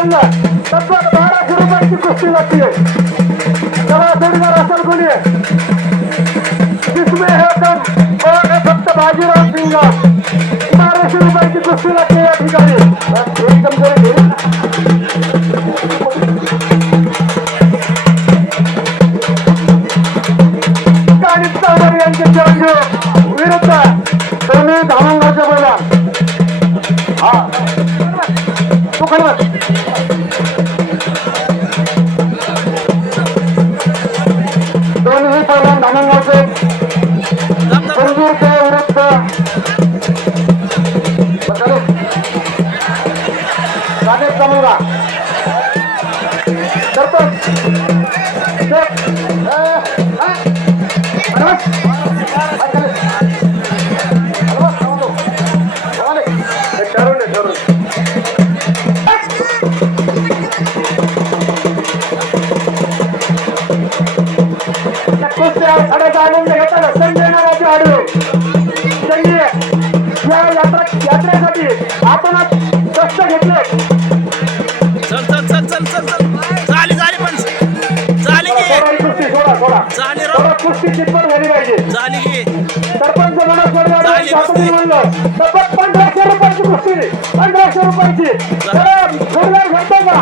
म्हणलं तर 1200 रुपयाची कुस्ती लागते. तेव्हा जोडीदार असेल कोणी जिसमें है दम और फक्त बाजीराव सिंगा 1200 रुपयाची कुस्ती लागते या ठिकाणी. एकदम जोडी यांचे चिरंजीव विरुद्ध दोन्ही धामणगावच्या पहिला. हा तू खरं दोन्ही पहिला धामणगावचे संजूरच्या विरुद्ध राजेशचा मुलगा साड्याचा आनंद घेताना संजय नावाचे आढळू. संजय या यात्रेसाठी आपण कष्ट घेतले. चल चल चल चल चल चल झाली झाली पण झाली की कुस्ती सोडा झाली रो कुस्ती चितपट झाली पाहिजे. झाली की सरपंच म्हणलं तर 1500 रुपयाची कुस्ती 1500 रुपयाची जोडदार घडतो का